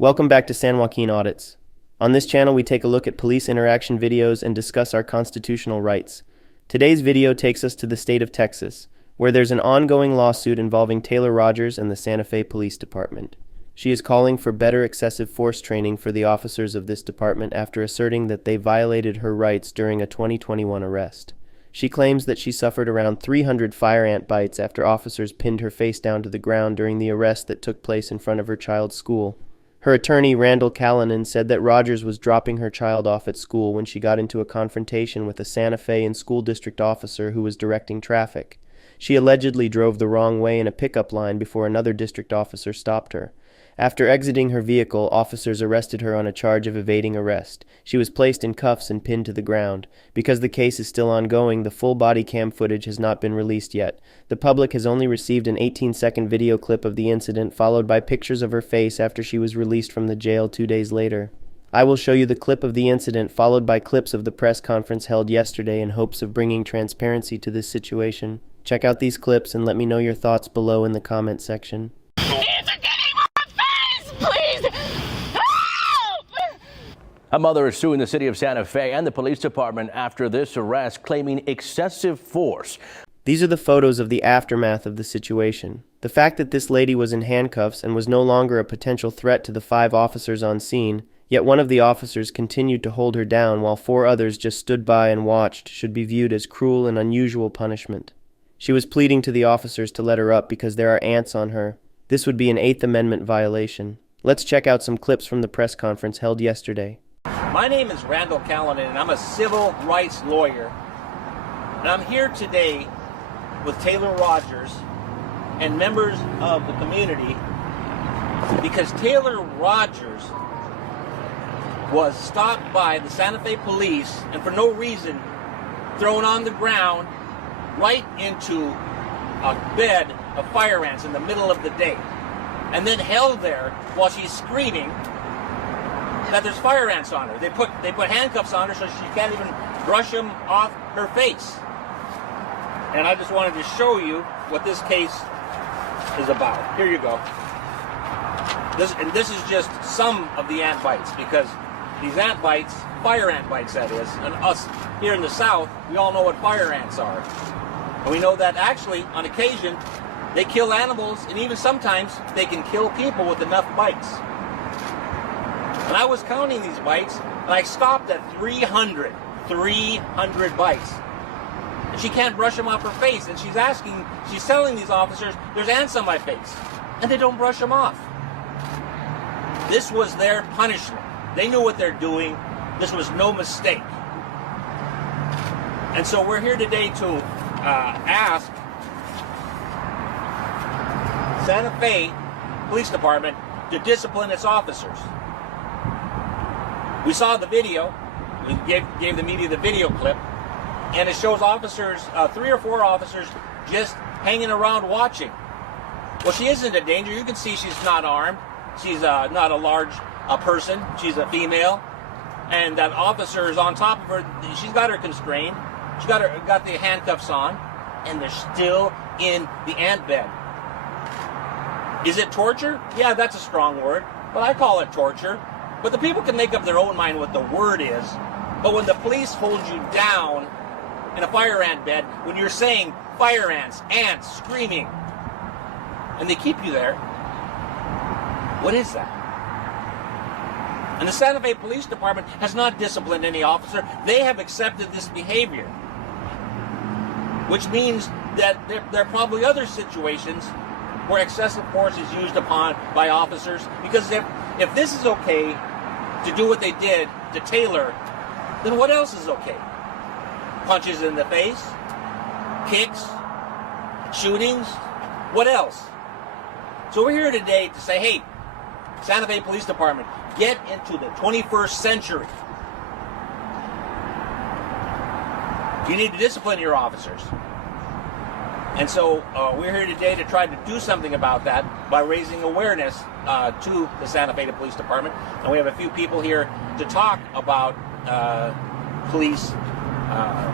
Welcome back to San Joaquin Audits. On this channel, we take a look at police interaction videos and discuss our constitutional rights. Today's video takes us to the state of Texas, where there's an ongoing lawsuit involving Taylor Rogers and the Santa Fe Police Department. She is calling for better excessive force training for the officers of this department after asserting that they violated her rights during a 2021 arrest. She claims that she suffered around 300 fire ant bites after officers pinned her face down to the ground during the arrest that took place in front of her child's school. Her attorney, Randall Callanan, said that Rogers was dropping her child off at school when she got into a confrontation with a Santa Fe and school district officer who was directing traffic. She allegedly drove the wrong way in a pickup line before another district officer stopped her. After exiting her vehicle, officers arrested her on a charge of evading arrest. She was placed in cuffs and pinned to the ground. Because the case is still ongoing, the full body cam footage has not been released yet. The public has only received an 18-second video clip of the incident, followed by pictures of her face after she was released from the jail 2 days later. I will show you the clip of the incident, followed by clips of the press conference held yesterday in hopes of bringing transparency to this situation. Check out these clips and let me know your thoughts below in the comment section. A mother is suing the city of Santa Fe and the police department after this arrest, claiming excessive force. These are the photos of the aftermath of the situation. The fact that this lady was in handcuffs and was no longer a potential threat to the 5 officers on scene, yet one of the officers continued to hold her down while 4 others just stood by and watched, should be viewed as cruel and unusual punishment. She was pleading to the officers to let her up because there are ants on her. This would be an 8th Amendment violation. Let's check out some clips from the press conference held yesterday. My name is Randall Callanan, and I'm a civil rights lawyer. And I'm here today with Taylor Rogers and members of the community because Taylor Rogers was stopped by the Santa Fe police and for no reason thrown on the ground right into a bed of fire ants in the middle of the day and then held there while she's screaming that there's fire ants on her. They put handcuffs on her so she can't even brush them off her face. And I just wanted to show you what this case is about. Here you go. This is just some of the ant bites, because these ant bites, fire ant bites that is, and us here in the South, we all know what fire ants are. And we know that actually, on occasion, they kill animals, and even sometimes they can kill people with enough bites. And I was counting these bites, and I stopped at 300 bites. And she can't brush them off her face, and she's telling these officers, there's ants on my face, and they don't brush them off. This was their punishment. They knew what they're doing. This was no mistake. And so we're here today to ask Santa Fe Police Department to discipline its officers. We saw the video. We gave the media the video clip, and it shows officers, 3 or 4 officers, just hanging around watching. Well, she isn't a danger. You can see she's not armed. She's not a large person. She's a female, and that officer is on top of her. She's got her constrained. She's got the handcuffs on, and they're still in the ant bed. Is it torture? Yeah, that's a strong word, but I call it torture. But the people can make up their own mind what the word is. But when the police hold you down in a fire ant bed, when you're saying fire ants, screaming, and they keep you there, what is that? And the Santa Fe Police Department has not disciplined any officer. They have accepted this behavior, which means that there are probably other situations where excessive force is used upon by officers, because if this is okay to do what they did to Taylor, then what else is okay? Punches in the face, kicks, shootings, what else? So we're here today to say, hey, Santa Fe Police Department, get into the 21st century. You need to discipline your officers. And so we're here today to try to do something about that by raising awareness to the Santa Fe Police Department. And we have a few people here to talk about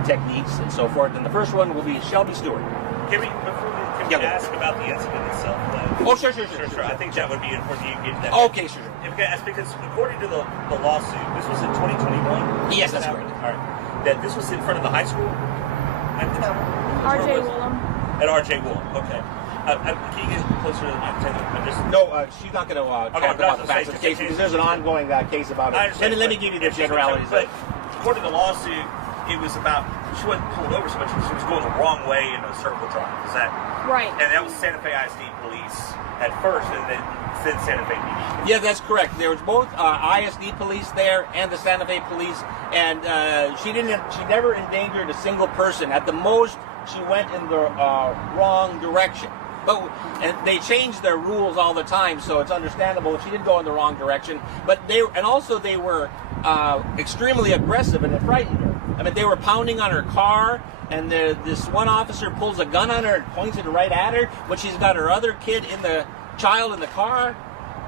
techniques and so forth. And the first one will be Shelby Stewart. Can Can Yeah, we ask about the incident itself, though? Oh, sure. I think that would be important. You get that. Okay, sure. Because according to the lawsuit, this was in 2021. Yes, that's correct. All right. That this was in front of the high school. R.J. Woolham. At R.J. Woolham. Okay. Can you get closer to the mic? No, she's not going to talk about the facts of the case because there's an ongoing case about it. I understand. Let me give you the generalities. But according to the lawsuit, it was about she wasn't pulled over so much; she was going the wrong way in a circle drive. Is that right? And that was Santa Fe ISD police at first, and then Santa Fe PD. Yeah, that's correct. There was both ISD police there and the Santa Fe police, and she never endangered a single person. At the most, she went in the wrong direction. And they change their rules all the time, so it's understandable if she did go in the wrong direction. But they were extremely aggressive, and it frightened her. I mean, they were pounding on her car, and this one officer pulls a gun on her and points it right at her when she's got her other child in the car.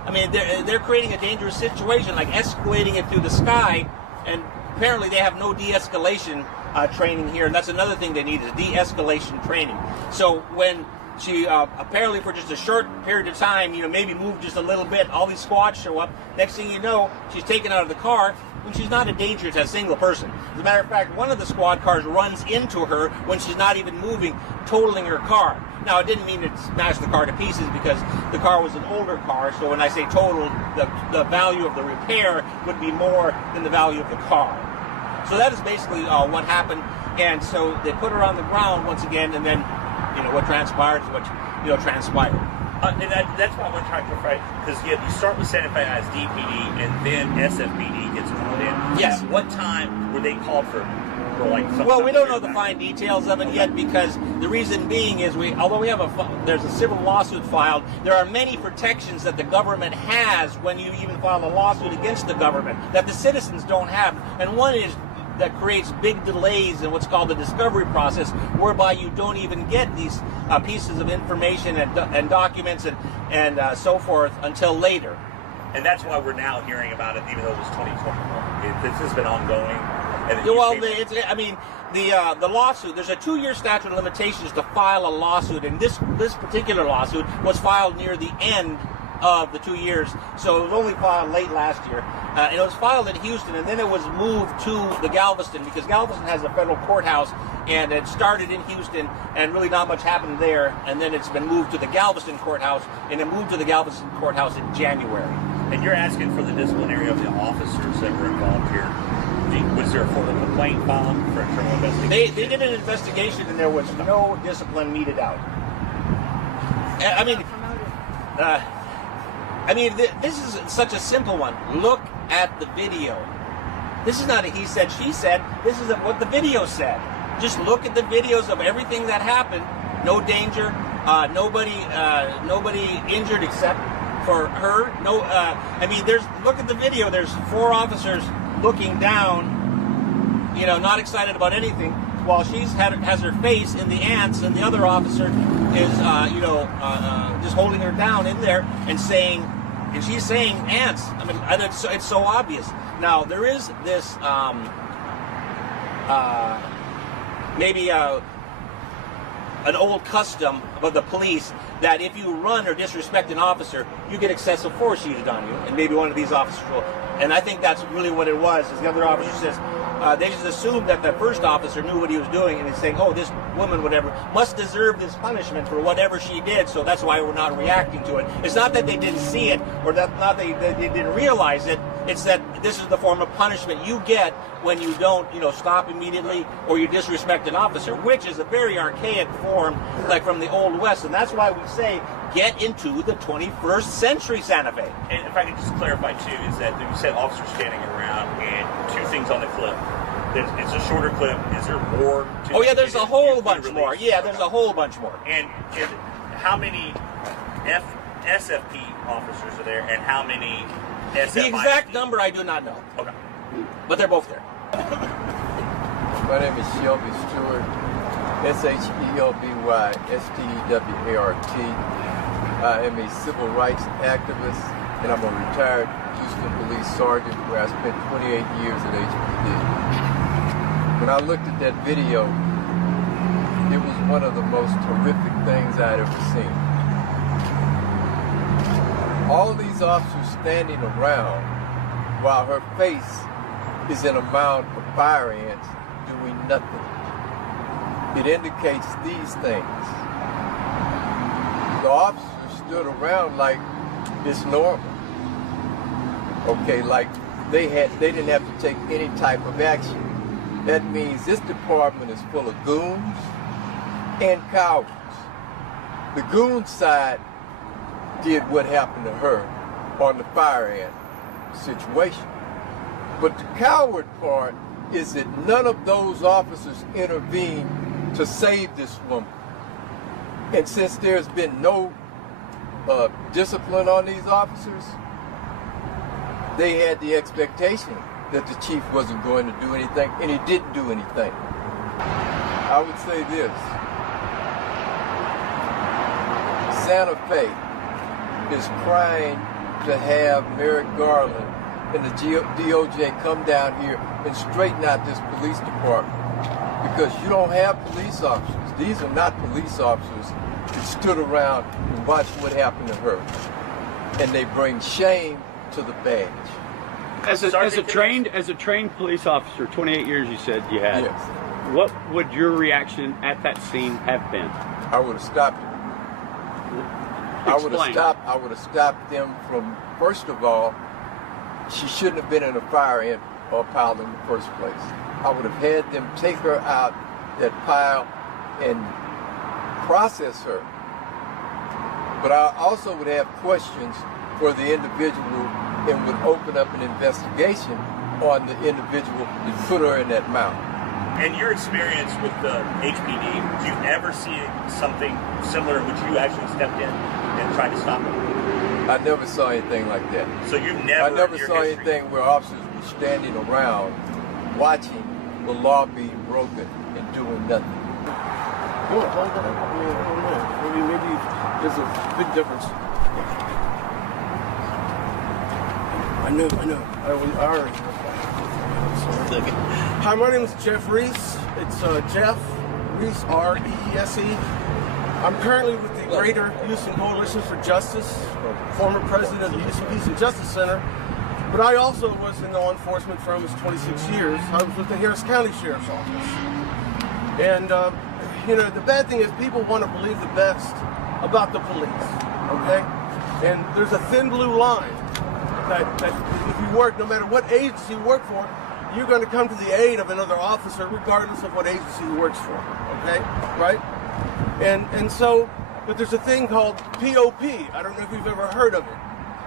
I mean, they're creating a dangerous situation, like escalating it through the sky, and apparently they have no de-escalation training here, and that's another thing they need is de-escalation training. So when she apparently for just a short period of time, maybe moved just a little bit, all these squads show up. Next thing you know, she's taken out of the car when she's not a danger to a single person. As a matter of fact, one of the squad cars runs into her when she's not even moving, totaling her car. Now, it didn't mean it smashed the car to pieces because the car was an older car, so when I say total, the value of the repair would be more than the value of the car. So that is basically what happened, and so they put her on the ground once again, and then what transpired is what transpired. And that's why I want to try to clarify, because you start with Santa Fe ISD PD, and then SFPD gets called in. Yes. At what time were they called for like something? Well, we don't know the fine details of it yet, because the reason being is although we have there's a civil lawsuit filed, there are many protections that the government has when you even file a lawsuit against the government that the citizens don't have, and one is that creates big delays in what's called the discovery process, whereby you don't even get these pieces of information and documents and so forth until later. And that's why we're now hearing about it, even though it was 2021. This has been ongoing. The lawsuit, there's a 2-year statute of limitations to file a lawsuit, and this particular lawsuit was filed near the end of the 2 years, so it was only filed late last year. And it was filed in Houston, and then it was moved to the Galveston, because Galveston has a federal courthouse, and it started in Houston, and really not much happened there, and then it's been moved to the Galveston courthouse, and it moved to the Galveston courthouse in January. And you're asking for the disciplinary of the officers that were involved here. Was there a formal complaint filed for internal investigation? They did an investigation, and there was no discipline meted out. This is such a simple one. Look at the video. This is not a he said, she said. This is what the video said. Just look at the videos of everything that happened. No danger. Nobody injured except for her. Look at the video. There's 4 officers looking down, not excited about anything, while has her face in the ants, and the other officer is, just holding her down in there and she's saying ants. And it's so obvious. Now, there is this, an old custom of the police that if you run or disrespect an officer, you get excessive force used on you, and maybe one of these officers will. And I think that's really what it was. Is the other officer says they just assumed that the first officer knew what he was doing, and he's saying, "Oh, this woman, whatever, must deserve this punishment for whatever she did." So that's why we're not reacting to it. It's not that they didn't see it, or that they didn't realize it. It's that this is the form of punishment you get when you don't, stop immediately, or you disrespect an officer, which is a very archaic form, like from the Old West. And that's why we say, get into the 21st century, Santa Fe. And if I could just clarify, too, is that you said officers standing around, and 2 things on the clip. It's a shorter clip. Is there more to Oh, yeah, there's a whole bunch more. Yeah, there's a whole bunch more. And how many SFP officers are there, and how many SFI? The exact number I do not know. Okay. But they're both there. My name is Shelby Stewart, SHELBY STEWART. I am a civil rights activist, and I'm a retired Houston police sergeant where I spent 28 years at HPD. When I looked at that video, it was one of the most terrific things I'd ever seen. All these officers standing around while her face is in a mound of fire ants doing nothing. It indicates these things. The officers stood around like it's normal. Okay, like they didn't have to take any type of action. That means this department is full of goons and cowards. The goon side did what happened to her on the fire ant situation. But the coward part is that none of those officers intervened to save this woman. And since there's been no discipline on these officers, they had the expectation that the chief wasn't going to do anything, and he didn't do anything. I would say this. Santa Fe is crying to have Merrick Garland and the DOJ come down here and straighten out this police department, because you don't have police officers. These are not police officers who stood around and watched what happened to her. And they bring shame to the badge. As a trained police officer, 28 years you said you had. Yes. What would your reaction at that scene have been? I would have stopped it. I would have stopped them from, first of all, she shouldn't have been in a fire ant or pile in the first place. I would have had them take her out that pile and process her. But I also would have questions for the individual and would open up an investigation on the individual that put her in that mound. In your experience with the HPD, do you ever see something similar in which you actually stepped in and tried to stop them? I never saw anything like that. So you've never? I never saw anything where officers were standing around watching the law being broken and doing nothing. Maybe there's a big difference. I know. I already know. Hi, my name is Jeff Reese. It's Jeff Reese, R-E-E-S-E. I'm currently with the Greater Houston Coalition for Justice, former president of the Houston Peace and Justice Center. But I also was in law enforcement for almost 26 years. I was with the Harris County Sheriff's Office. And, the bad thing is people want to believe the best about the police, okay? And there's a thin blue line that if you work, no matter what agency you work for, you're going to come to the aid of another officer regardless of what agency he works for, okay? Right? And so, but there's a thing called POP. I don't know if you've ever heard of it.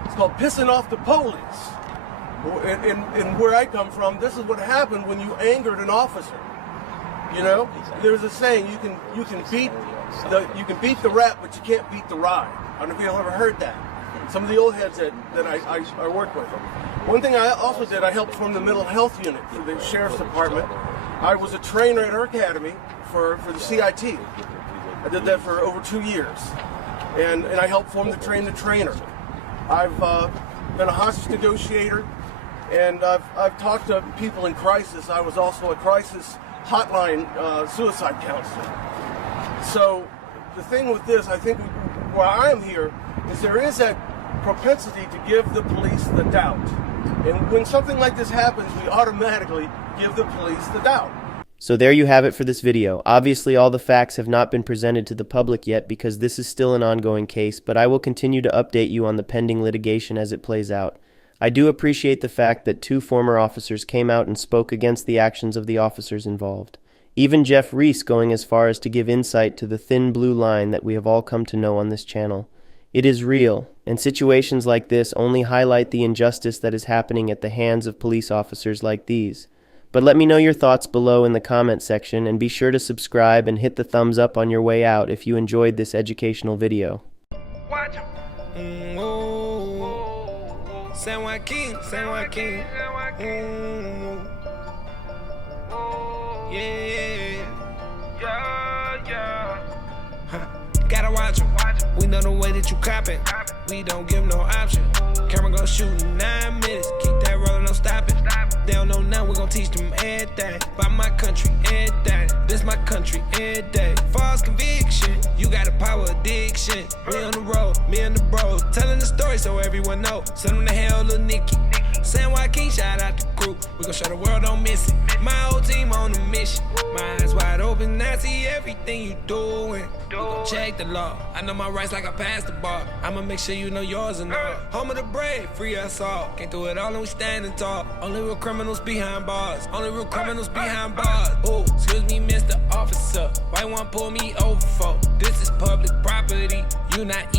It's called pissing off the police. And where I come from, this is what happened when you angered an officer. You know, there's a saying, you can beat the rat, but you can't beat the ride. I don't know if you've ever heard that. Some of the old heads that I work with. One thing I also did, I helped form the mental health unit for the Sheriff's Department. I was a trainer at our academy for the CIT. I did that for over 2 years. And I helped form the train the trainer. I've been a hostage negotiator, and I've talked to people in crisis. I was also a crisis hotline suicide counselor. So the thing with this, I think where I am here, is there is that propensity to give the police the doubt. And when something like this happens, we automatically give the police the doubt. So there you have it for this video. Obviously all the facts have not been presented to the public yet because this is still an ongoing case, but I will continue to update you on the pending litigation as it plays out. I do appreciate the fact that 2 former officers came out and spoke against the actions of the officers involved. Even Jeff Reese going as far as to give insight to the thin blue line that we have all come to know on this channel. It is real, and situations like this only highlight the injustice that is happening at the hands of police officers like these. But let me know your thoughts below in the comment section, and be sure to subscribe and hit the thumbs up on your way out if you enjoyed this educational video. San Joaquin. Gotta watch him. We know the way that you coppin'. We don't give no option. Camera gon' shoot in 9 minutes. Keep that rollin', no stopping. They don't know now, we gon' teach them everything. By my country, everything. This my country, every day. false conviction. You got a power addiction. We on the road, me and the bros, telling the story so everyone know. Send them to hell, little Nicky. San Joaquin, shout out the crew. We gon' show the world, don't miss it. My whole team on a mission. My eyes wide open, I see everything you doing. We gon' check the law. I know my rights like I passed the bar. I'ma make sure you know yours and all. Home of the brave, free us all. Can't do it all and we standing tall. Only real criminals behind bars. Only real criminals behind bars. Ooh, excuse me, Mr. Officer. Why you wanna pull me over for? This is public property. You not even